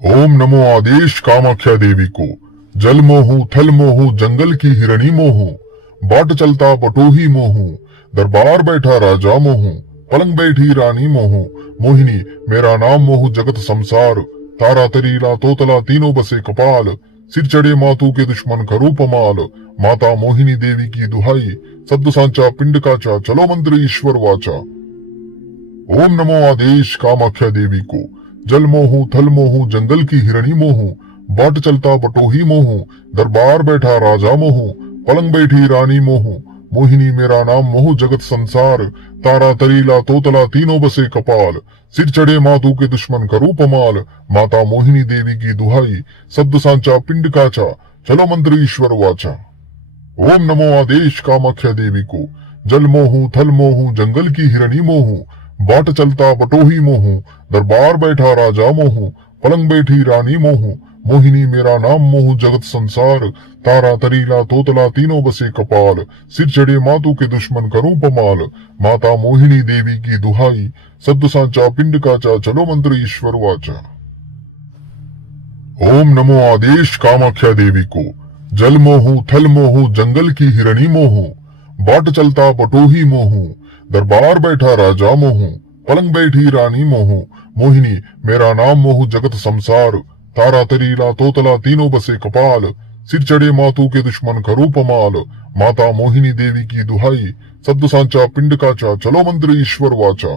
ओम नमो आदेश कामाख्या देवी को। जल मोहू थल मोहू जंगल की हिरणी मोहू, बाट चलता बटोही मोहू, दरबार बैठा राजा मोहू, पलंग बैठी रानी मोहू, मोहिनी मेरा नाम मोहू जगत संसार, तारा तरीला तोतला तीनों बसे कपाल, सिर चढ़े मातू के दुश्मन करो पमाल, माता मोहिनी देवी की दुहाई, सद्द सांचा पिंड काचा चलो मंत्र ईश्वर वाचा। ओम नमो आदेश कामाख्या देवी को। जल मोहू थल मोहू जंगल की हिरणी मोहू, बाट चलता बटोही मोहू, दरबार बैठा राजा मोहू, पलंग बैठी रानी मोहू, मोहिनी मेरा नाम मोहू जगत संसार, तारा तरीला तोतला तीनों बसे कपाल, सिर चढ़े मातू के दुश्मन करो पमाल, माता मोहिनी देवी की दुहाई, सद्द सांचा पिंड काचा चलो मंत्र ईश्वर वाचा। ओम नमो आदेश कामाख्या देवी को। जल मोहू थल मोहू जंगल की हिरणी मोहू, बाट चलता बटोही मोहू, दरबार बैठा राजा मोहू, पलंग बैठी रानी मोहू, मोहिनी मेरा नाम मोहू जगत संसार, तारा तरीला तोतला तीनों बसे कपाल, सिर चढ़े मातू के दुश्मन करूं पमाल, माता मोहिनी देवी की दुहाई, सद्द सांचा पिंड काचा चलो मंत्र ईश्वर वाचा। ओम नमो आदेश कामाख्या देवी को। जल मोहू थल मोहू जंगल की हिरणी मोहू, बाट चलता बटोही मोहू, दरबार बैठा राजा मोहू, पलंग बैठी रानी मोहू, मोहिनी मेरा नाम मोहू जगत संसार, तारा तरीला तोतला तीनों बसे कपाल, सिर चढ़े मातू के दुश्मन करो पमाल, माता मोहिनी देवी की दुहाई, सद्द सांचा पिंड काचा चलो मंत्र ईश्वर वाचा।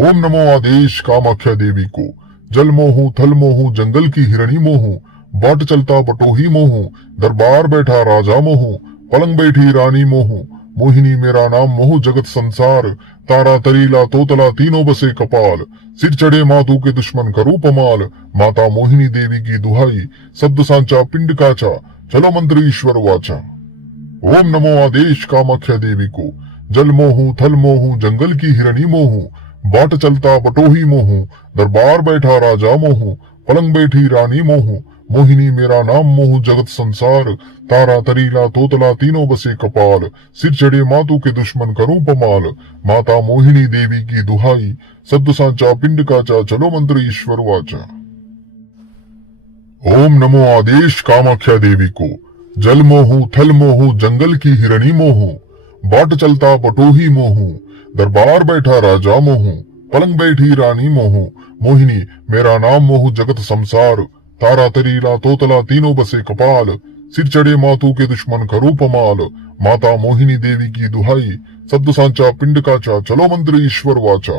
ओम नमो आदेश कामाख्या देवी को। जल मोहू थल मोहू जंगल की हिरणी मोहू, बाट चलता बटोही मोहू, दरबार बैठा राजा मोहू, पलंग बैठी रानी मोहू, मोहिनी मेरा नाम मोहू जगत संसार, तारा तरीला तोतला तीनों बसे कपाल, सिर चढ़े मातू के दुश्मन करो पमाल, माता मोहिनी देवी की दुहाई, सद्द सांचा पिंड काचा चलो मंत्र ईश्वर वाचा। ओम नमो आदेश कामाख्या देवी को। जल मोहू थल मोहू जंगल की हिरणी मोहू, बाट चलता बटोही मोहू, दरबार बैठा राजा मोहू, पलंग बैठी रानी मोहू, मोहिनी मेरा नाम मोहू जगत संसार, तारा तरीला तोतला तीनों बसे कपाल, सिर चढ़े मातू के दुश्मन करूं पमाल, माता मोहिनी देवी की दुहाई, सद्द सांचा पिंड काचा चलो मंत्र ईश्वर वाचा। ओम नमो आदेश कामाख्या देवी को। जल मोहू थल मोहू जंगल की हिरणी मोहू, बाट चलता बटोही मोहू, दरबार बैठा राजा मोहू, पलंग बैठी रानी मोहू, मोहिनी मेरा नाम मोहू जगत संसार, तारा तरीला तोतला तीनों बसे कपाल, सिर चढ़े मातू के दुश्मन करो पमाल, माता मोहिनी देवी की दुहाई, सद्द सांचा पिंड काचा चलो मंत्र ईश्वर वाचा।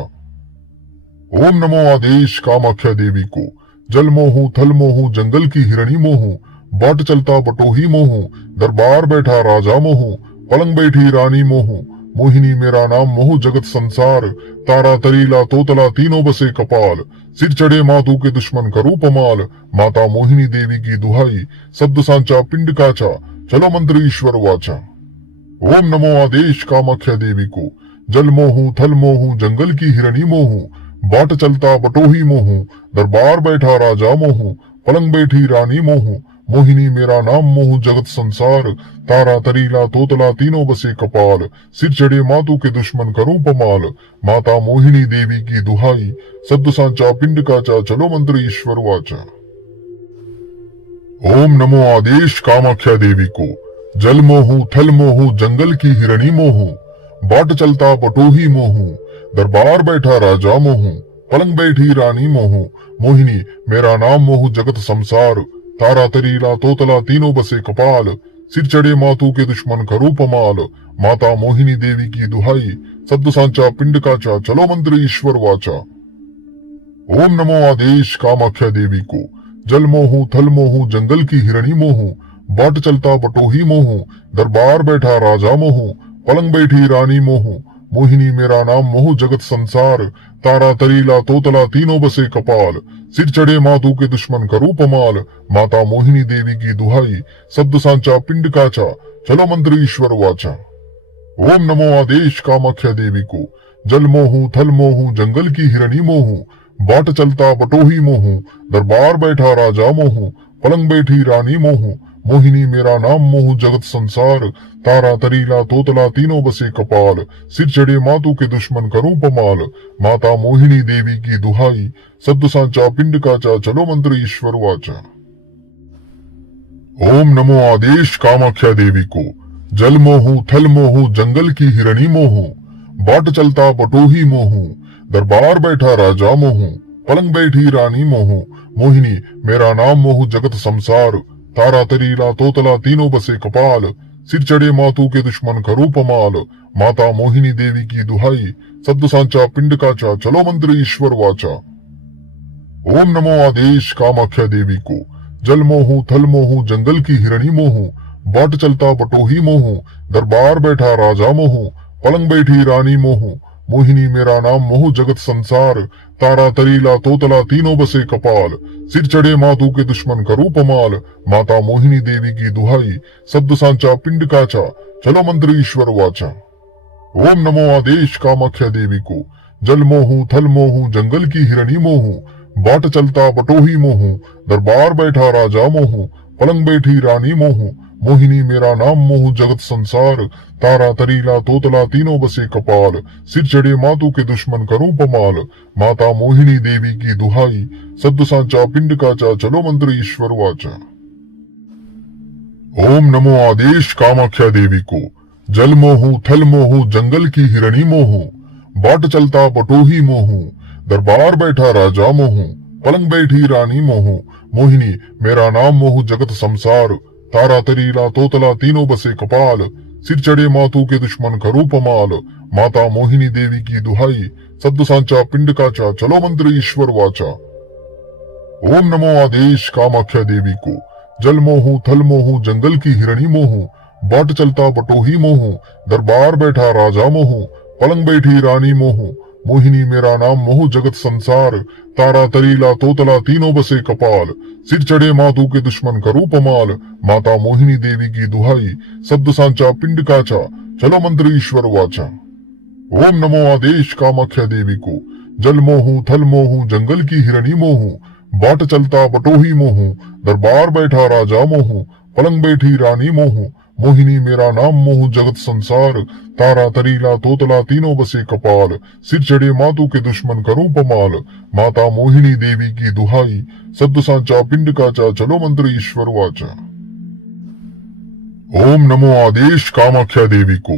ओम नमो आदेश कामाख्या देवी को। जल मोहू थल मोहू जंगल की हिरणी मोहू, बाट चलता बटोही मोहू, दरबार बैठा राजा मोहू, पलंग बैठी रानी मोहू, मोहिनी मेरा नाम मोहू जगत संसार, तारा तरीला तोतला तीनों बसे कपाल, सिर चढ़े मातू के दुश्मन करो पमाल, माता मोहिनी देवी की दुहाई, सद्द सांचा पिंड काचा चलो मंत्र ईश्वर वाचा। ओम नमो आदेश कामाख्या देवी को। जल मोहू थल मोहू जंगल की हिरणी मोहू, बाट चलता बटोही मोहू, दरबार बैठा राजा मोहू, पलंग बैठी रानी मोहू, मोहिनी मेरा नाम मोहू जगत संसार, तारा तरीला तोतला तीनों बसे कपाल, सिर चढ़े मातू के दुश्मन करो पमाल, माता मोहिनी देवी की दुहाई, सद्द सांचा पिंड काचा चलो मंत्र ईश्वर वाचा। ओम नमो आदेश कामाख्या देवी को। जल मोहू थल मोहू जंगल की हिरणी मोहू, बाट चलता बटोही मोहू, दरबार बैठा राजा मोहू, पलंग बैठी रानी मोहू, मोहिनी मेरा नाम मोहू जगत संसार, तारा तरीला तोतला तीनों बसे कपाल, सिर चढ़े मातू के दुश्मन करो पमाल, माता मोहिनी देवी की दुहाई, सद्द सांचा पिंड काचा चलो मंत्र ईश्वर वाचा। ओम नमो आदेश कामाख्या देवी को। जल मोहू थल मोहू जंगल की हिरणी मोहू, बाट चलता बटोही मोहू, दरबार बैठा राजा मोहू, पलंग बैठी रानी मोहू, मोहिनी मेरा नाम मोहू जगत संसार, तारा तरीला तोतला तीनों बसे कपाल, सिर चढ़े मातू के दुश्मन करो पमाल, माता मोहिनी देवी की दुहाई, सद्द सांचा पिंड काचा चलो मंत्र ईश्वर वाचा। ओम नमो आदेश कामाख्या देवी को। जल मोहू थल मोहू जंगल की हिरणी मोहू, बाट चलता बटोही मोहू, दरबार बैठा राजा मोहू, पलंग बैठी रानी मोहू, मोहिनी मेरा नाम मोहू जगत संसार, तारा तरीला तोतला तीनों बसे कपाल, सिर चढ़े मातू के दुश्मन करूं पमाल, माता मोहिनी देवी की दुहाई, सद्द सांचा पिंड काचा चलो मंत्र ईश्वर वाचा। ओम नमो आदेश कामाख्या देवी को, जल मोहू थल मोहू जंगल की हिरणी मोहू, बाट चलता बटोही मोहू, दरबार बैठा राजा मोहू, पलंग बैठी रानी मोहू, मोहिनी मेरा नाम मोहू जगत संसार, तारा तरीला तोतला तीनों बसे कपाल, सिर चढ़े मातू के दुश्मन करो पमाल, माता मोहिनी देवी की दुहाई, सद्द सांचा पिंड काचा चलो मंत्र ईश्वर वाचा। ओम नमो आदेश कामाख्या देवी को, जल मोहू थल मोहू जंगल की हिरणी मोहू, बाट चलता बटोही मोहू, दरबार बैठा राजा मोहू, पलंग बैठी रानी मोहू, मोहिनी मेरा नाम मोहू जगत संसार, तारा तरीला तोतला तीनों बसे कपाल, सिर चढ़े मातू के दुश्मन करो पमाल, माता मोहिनी देवी की दुहाई, सद्द सांचा पिंड काचा चलो मंत्र ईश्वर वाचा। ओम नमो आदेश कामाख्या देवी को, जल मोहू थल मोहू जंगल की हिरणी मोहू, बाट चलता बटोही मोहू, दरबार बैठा राजा मोहू, पलंग बैठी रानी मोहू, मोहिनी मेरा नाम मोहू जगत संसार, तारा तरीला तोतला तीनों बसे कपाल, सिर चढ़े मातू के दुश्मन करूं पमाल, माता मोहिनी देवी की दुहाई, सद्द सांचा पिंड काचा चलो मंत्र ईश्वर वाचा। ओम नमो आदेश कामाख्या देवी को, जल मोहू थल मोहू जंगल की हिरणी मोहू, बाट चलता बटोही मोहू, दरबार बैठा राजा मोहू, पलंग बैठी रानी मोहू, मोहिनी मेरा नाम मोहू जगत संसार, तारा तरीला तोतला तीनों बसे कपाल, सिर चढ़े मातू के दुश्मन करो पमाल, माता मोहिनी देवी की दुहाई, सद्द सांचा पिंड काचा चलो मंत्र ईश्वर वाचा। ओम नमो आदेश कामाख्या देवी को, जल मोहू थल मोहू जंगल की हिरणी मोहू, बाट चलता बटोही मोहू, दरबार बैठा राजा मोहू, पलंग बैठी रानी मोहू, मोहिनी मेरा नाम मोहू जगत संसार, तारा तरीला तोतला तीनों बसे कपाल, सिर चढ़े मातू के दुश्मन करो पमाल, माता मोहिनी देवी की दुहाई, सद्द सांचा पिंड काचा चलो मंत्र ईश्वर वाचा। ओम नमो आदेश कामाख्या देवी को, जल मोहू थल मोहू जंगल की हिरणी मोहू, बाट चलता बटोही मोहू, दरबार बैठा राजा मोहू, पलंग बैठी रानी मोहू, मोहिनी मेरा नाम मोहू जगत संसार, तारा तरीला तोतला तीनों बसे कपाल, सिर चढ़े मातू के दुश्मन करूं पमाल, माता मोहिनी देवी की दुहाई, सद्द सांचा पिंड काचा चलो मंत्र ईश्वर वाचा। ओम नमो आदेश कामाख्या देवी को,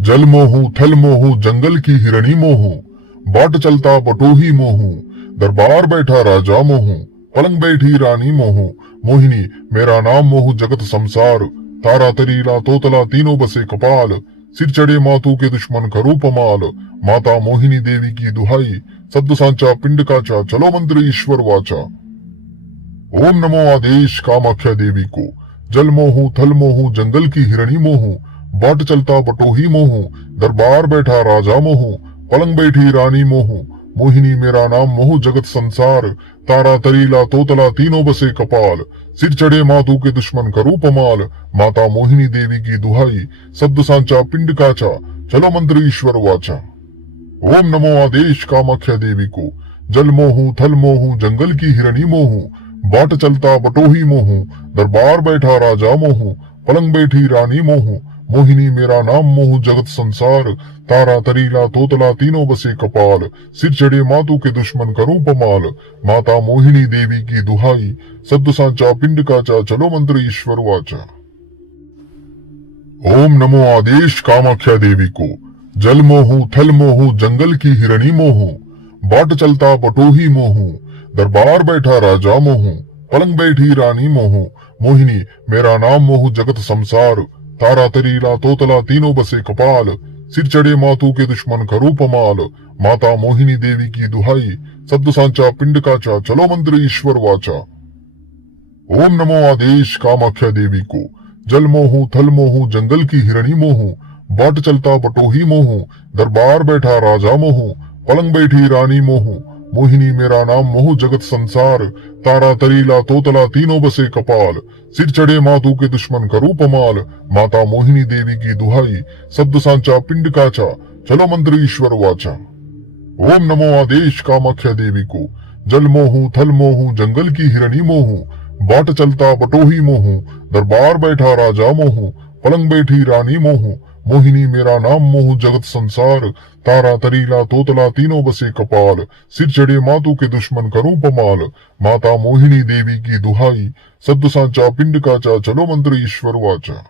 जल मोहू थल मोहू जंगल की हिरणी मोहू, बाट चलता बटोही मोहू, दरबार बैठा राजा मोहू, पलंग बैठी रानी मोहू, मोहिनी मेरा नाम मोहू जगत संसार, तारा तरीला तोतला तीनों बसे कपाल, सिर चढ़े मातू के दुश्मन करो पमाल, माता मोहिनी देवी की दुहाई, सद्द सांचा पिंड काचा चलो मंत्र ईश्वर वाचा। ओम नमो आदेश कामाख्या देवी को, जल मोहू थल मोहू जंगल की हिरणी मोहू, बाट चलता बटोही मोहू, दरबार बैठा राजा मोहू, पलंग बैठी रानी मोहू, मोहिनी मेरा नाम मोहू जगत संसार, तारा तरीला तोतला तीनों बसे कपाल, सिर चढ़े मातू के दुश्मन करो पमाल, माता मोहिनी देवी की दुहाई, सद्द सांचा पिंड काचा चलो मंत्र ईश्वर वाचा। ओम नमो आदेश कामाख्या देवी को, जल मोहू थल मोहू जंगल की हिरणी मोहू, बाट चलता बटोही मोहू, दरबार बैठा राजा मोहू, पलंग बैठी रानी मोहू, मोहिनी मेरा नाम मोहू जगत संसार, तारा तरीला तोतला तीनों बसे कपाल, सिर चढ़े मातू के दुश्मन करूं पमाल, माता मोहिनी देवी की दुहाई, सद्द सांचा पिंड काचा चलो मंत्र ईश्वर वाचा। ओम नमो आदेश कामाख्या देवी को, जल मोहू थल मोहू जंगल की हिरणी मोहू, बाट चलता बटोही मोहू, दरबार बैठा राजा मोहू, पलंग बैठी रानी मोहू, मोहिनी मेरा नाम मोहू जगत संसार, तारा तरीला तोतला तीनों बसे कपाल, सिर चढ़े मातू के दुश्मन करो पमाल, माता मोहिनी देवी की दुहाई, सद्द सांचा पिंड काचा चलो मंत्र ईश्वर वाचा। ओम नमो आदेश कामाख्या देवी को, जल मोहू थल मोहू जंगल की हिरणी मोहू, बाट चलता बटोही मोहू, दरबार बैठा राजा मोहू, पलंग बैठी रानी मोहू, मोहिनी मेरा नाम मोहू जगत संसार, तारा तरीला तोतला तीनों बसे कपाल, सिर चढ़े मातू के दुश्मन करो पमाल, माता मोहिनी देवी की दुहाई, सद्द सांचा पिंड काचा चलो मंत्र ईश्वर वाचा। ओम नमो आदेश कामाख्या देवी को, जल मोहू थल मोहू जंगल की हिरणी मोहू, बाट चलता बटोही मोहू, दरबार बैठा राजा मोहू, पलंग बैठी रानी मोहू, मोहिनी मेरा नाम मोहू जगत संसार, तारा तरीला तोतला तीनों बसे कपाल, सिर चढ़े मातू के दुश्मन करूं पमाल, माता मोहिनी देवी की दुहाई, सद्दु सांचा पिंड काचा चलो मंत्र ईश्वर वाचा।